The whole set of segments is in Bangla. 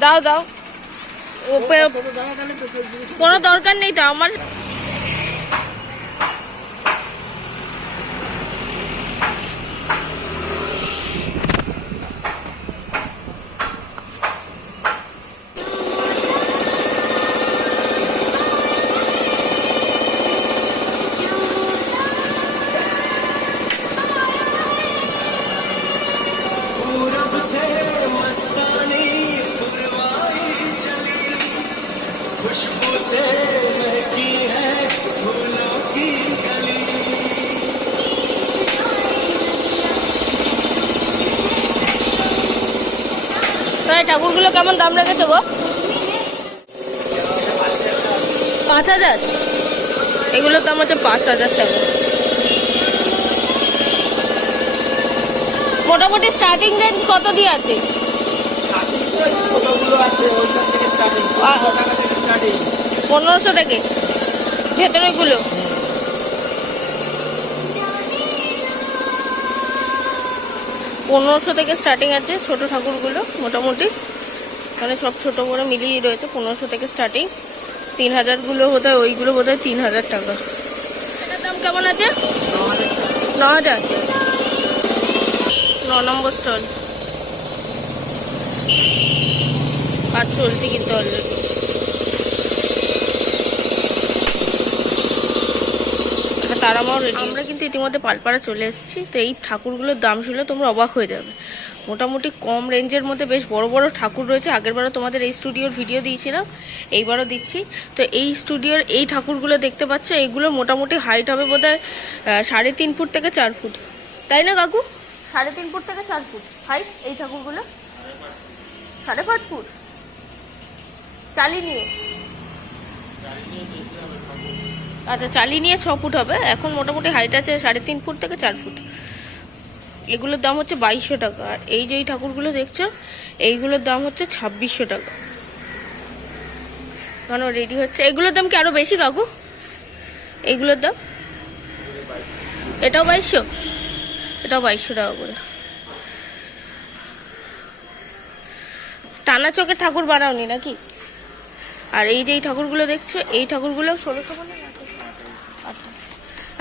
দাও দাও ও পে- তোদের দাদা তাহলে তো ফেসবুকে ছবি- কোনো দরকার নেই তো আমার ঠাকুরগুলো কেমন দাম রেখেছো গো? পাঁচ হাজার? এগুলোর দাম হচ্ছে পাঁচ হাজার টাকা। মোটামুটি স্টার্টিং রেঞ্জ কত দিয়ে আছে? পনেরোশো থেকে ভেতরেগুলো। পনেরোশো থেকে স্টার্টিং আছে, ছোট ঠাকুরগুলো মোটামুটি। মানে সব ছোট বড় মিলিয়ে রয়েছে পনেরোশো থেকে স্টার্টিং তিন হাজারগুলো বোধ হয় ওইগুলো বোধ হয় তিন হাজার টাকা। এটার দাম কেমন আছে? ন হাজার। ন নম্বর স্টল। কাজ চলছে কিন্তু অলরেডি তারামাও রেডি। আমরা কিন্তু ইতিমধ্যে পালপাড়া চলে এসেছি, তো এই ঠাকুরগুলোর দাম শুনলে তোমরা অবাক হয়ে যাবে। মোটামুটি কম রেঞ্জের মধ্যে বেশ বড় বড় ঠাকুর রয়েছে। আগেরবারও তোমাদের এই স্টুডিওর ভিডিও দিয়েছিলাম, এইবারও দিচ্ছি। তো এই স্টুডিওর এই ঠাকুরগুলো দেখতে পাচ্ছ এইগুলো মোটামুটি হাইট হবে বোধ হয় সাড়ে তিন ফুট থেকে চার ফুট। তাই না, কাকু? সাড়ে তিন ফুট থেকে চার ফুট। হাইট এই ঠাকুরগুলো? সাড়ে পাঁচ ফুট। চালি নিয়ে। আচ্ছা চালি নিয়ে ছ ফুট হবে। এখন মোটামুটি হাইট আছে সাড়ে তিন ফুট থেকে চার ফুট। এগুলোর দাম হচ্ছে বাইশশো টাকা। আর এই যে এই ঠাকুরগুলো দেখছ, এইগুলোর দাম হচ্ছে ছাব্বিশশো টাকা। কেন রেডি হচ্ছে? এগুলোর দাম কি আরও বেশি কাকু? এইগুলোর দাম? এটাও বাইশশো? এটাও বাইশশো টাকা করে। টানা চোখের ঠাকুর বানাওনি নাকি? আর এই যে এই ঠাকুরগুলো দেখছ, এই ঠাকুরগুলো ষোলোশো বলে।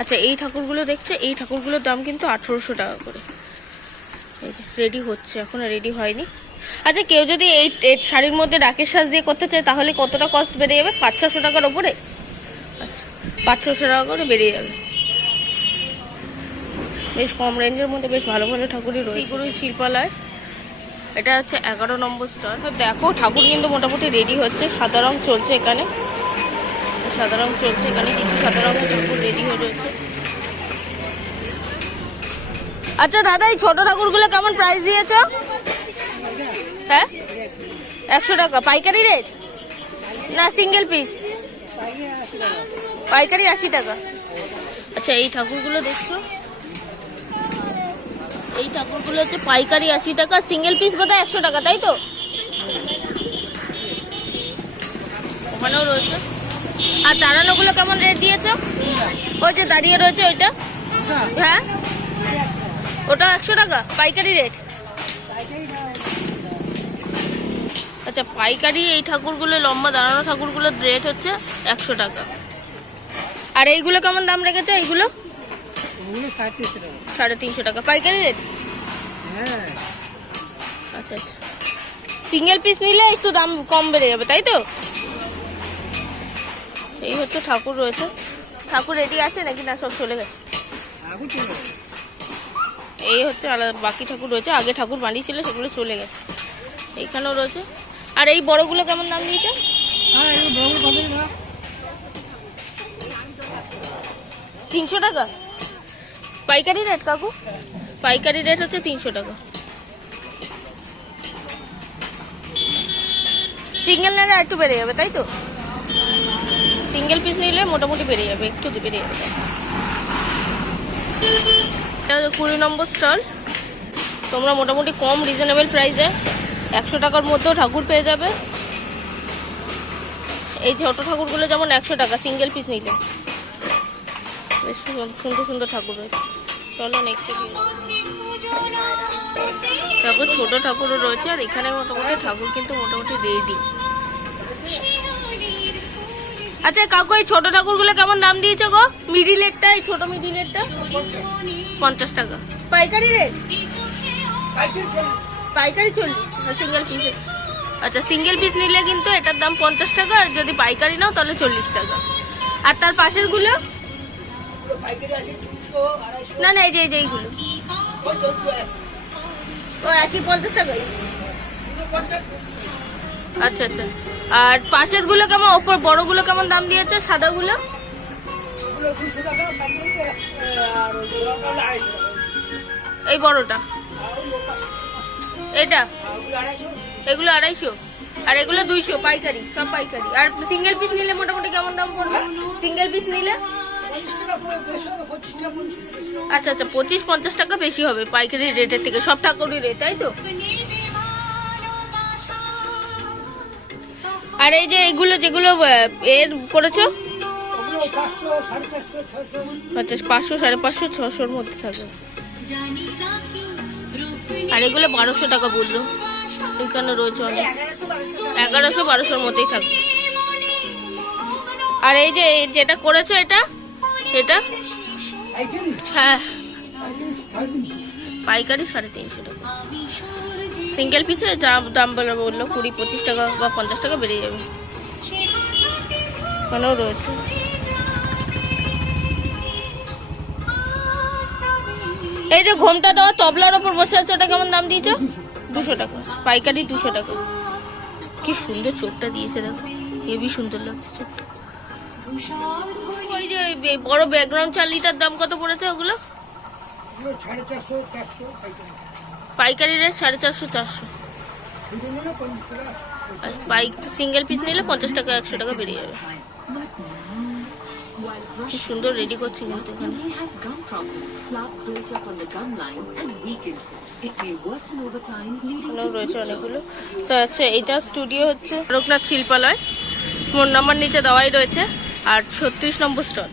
আচ্ছা এই ঠাকুরগুলো দেখছে? এই ঠাকুরগুলোর দাম কিন্তু আঠেরোশো টাকা করে। এই যে রেডি হচ্ছে এখনও রেডি হয়নি। আচ্ছা কেউ যদি এই শাড়ির মধ্যে ডাকের সাজ দিয়ে করতে চায় তাহলে কতটা কস্ট বেড়ে যাবে? পাঁচ ছশো টাকার ওপরে? আচ্ছা পাঁচ ছশো টাকা করে বেরিয়ে যাবে। বেশ কম রেঞ্জের মধ্যে বেশ ভালো ভালো ঠাকুরই রয়েছে। শ্রীগুরু শিল্পালয়। এটা হচ্ছে এগারো নম্বর স্টল তো দেখো ঠাকুর কিন্তু মোটামুটি রেডি হচ্ছে। সাদা রং চলছে এখানে। সাদা রং চলছে। এখানে কিছু সাদা রঙের ঠাকুর রেডি হয়ে রয়েছে। আচ্ছা দাদা এই ছোট ঠাকুরগুলো কেমন প্রাইস দিয়েছ? হ্যাঁ? একশো টাকা। পাইকারি রেট না সিঙ্গেল পিস পাইকারি আশি টাকা। আচ্ছা এই ঠাকুরগুলো দেখছ? এই ঠাকুরগুলো হচ্ছে পাইকারি আশি টাকা সিঙ্গেল পিস বোধহয় একশো টাকা তাই তো? ওখানেও রয়েছে। আর দাঁড়ানোগুলো কেমন রেট দিয়েছ? ওই যে দাঁড়িয়ে রয়েছে ওইটা? হ্যাঁ? ওটা একশো টাকা? পাইকারি রেট আচ্ছা পাইকারি এই ঠাকুরগুলো লম্বা দাঁড়ানো ঠাকুরগুলোর রেট হচ্ছে একশো টাকা। আর এইগুলো কেমন দাম রেখেছে? এইগুলো? সাড়ে তিনশো টাকা। পাইকারি রেট হ্যাঁ। আচ্ছা আচ্ছা। সিঙ্গেল পিস নিলে একটু দাম কম বেড়ে যাবে তাই তো? এই হচ্ছে ঠাকুর রয়েছে। ঠাকুর রেডি আছে নাকি? না, সব চলে গেছে। এই হচ্ছে আলাদা বাকি ঠাকুর রয়েছে। আগে ঠাকুর বানিয়েছিল, সেগুলো চলে গেছে। এইখানেও রয়েছে। আর এই বড়গুলো কেমন দাম দিয়েছে? তিনশো টাকা। পাইকারি রেট, কাকু? পাইকারি রেট হচ্ছে তিনশো টাকা। সিঙ্গেল নিলে একটু বেড়ে যাবে, তাই তো? সিঙ্গেল পিস নিলে মোটামুটি বেড়ে যাবে, একটু বেড়ে যাবে। এটা কুড়ি নম্বর স্টল। তোমরা মোটামুটি কম রিজনেবল প্রাইসে একশো টাকার মধ্যেও ঠাকুর পেয়ে যাবে। এই ছোট ঠাকুরগুলো যেমন একশো টাকা সিঙ্গেল পিস নিলে। বেশ সুন্দর সুন্দর ঠাকুর রয়েছে। চলো নেক্সট দেখো। ছোট ঠাকুরও রয়েছে, আর এখানে মোটামুটি ঠাকুর কিন্তু মোটামুটি রেডি আচ্ছা কাকু, এই ছোট ঠাকুরগুলো কেমন দাম দিয়েছে গো? মিডিলেরটা এই ছোট মিডিলেরটা পঞ্চাশ টাকা। পাইকারি রেট? পাইকারি চল্লিশ। সিঙ্গেল পিসে আচ্ছা সিঙ্গেল পিস নিলে কিন্তু এটার দাম পঞ্চাশ টাকা, আর যদি পাইকারি নাও তাহলে চল্লিশ টাকা। আর তার পাশেরগুলো পাইকারি আছে দুশো আড়াইশো না না, এই যে এই যে এইগুলো। ও, একই পঞ্চাশ পঞ্চাশ আচ্ছা আচ্ছা। আর পাশেরগুলো কেমন? ওপর বড়গুলো কেমন দাম দিয়েছে? সাদা গুলো এই বড়টা। এটা? এগুলো আড়াইশো? আর এগুলো দুইশো পাইকারি সব পাইকারি। আর সিঙ্গেল পিস নিলে মোটামুটি কেমন দাম পড়বে? সিঙ্গেল পিস নিলে। আচ্ছা আচ্ছা। পঁচিশ পঞ্চাশ টাকা বেশি হবে পাইকারি রেটের থেকে। সব ঠাকুরই রেট তাই তো? আর এই যে এগুলো যেগুলো এর করেছ আচ্ছা পাঁচশো, সাড়ে পাঁচশো, ছশোর মধ্যে থাকবে। আর এগুলো বারোশো টাকা বলল। এখানে রয়েছে অনেক। এগারোশো, বারোশোর মধ্যেই থাকবে। আর এই যে যেটা করেছ এটা? এটা? হ্যাঁ। পাইকারি সাড়ে তিনশো টাকা। সিঙ্গেল পিসে যা দাম বলে বলল কুড়ি, পঁচিশ টাকা বা পঞ্চাশ টাকা বেড়ে যাবে। ওখানেও রয়েছে। এই যে ঘোমটা দেওয়া তবলার ওপর বসে আছে, ওটা কেমন দাম দিয়েছ? দুশো টাকা। পাইকারি দুশো টাকা। কি সুন্দর চোখটা দিয়েছে, দেখো। হেবি সুন্দর লাগছে চোখটা। ওই যে বড় ব্যাকগ্রাউন্ড চালিটার দাম কত পড়েছে ওগুলো? পাইকারি রেট সাড়ে চারশো চারশো। বাইক সিঙ্গেল পিস নিলে পঞ্চাশ টাকা, একশো টাকা বেরিয়ে যাবে। কি সুন্দর রেডি করছে কিন্তু এখানে। রয়েছে অনেকগুলো। তো আচ্ছা এটা স্টুডিও হচ্ছে লোকনাথ শিল্পালয়। ফোন নাম্বার নিচে দেওয়াই রয়েছে। আর ছত্রিশ নম্বর স্টল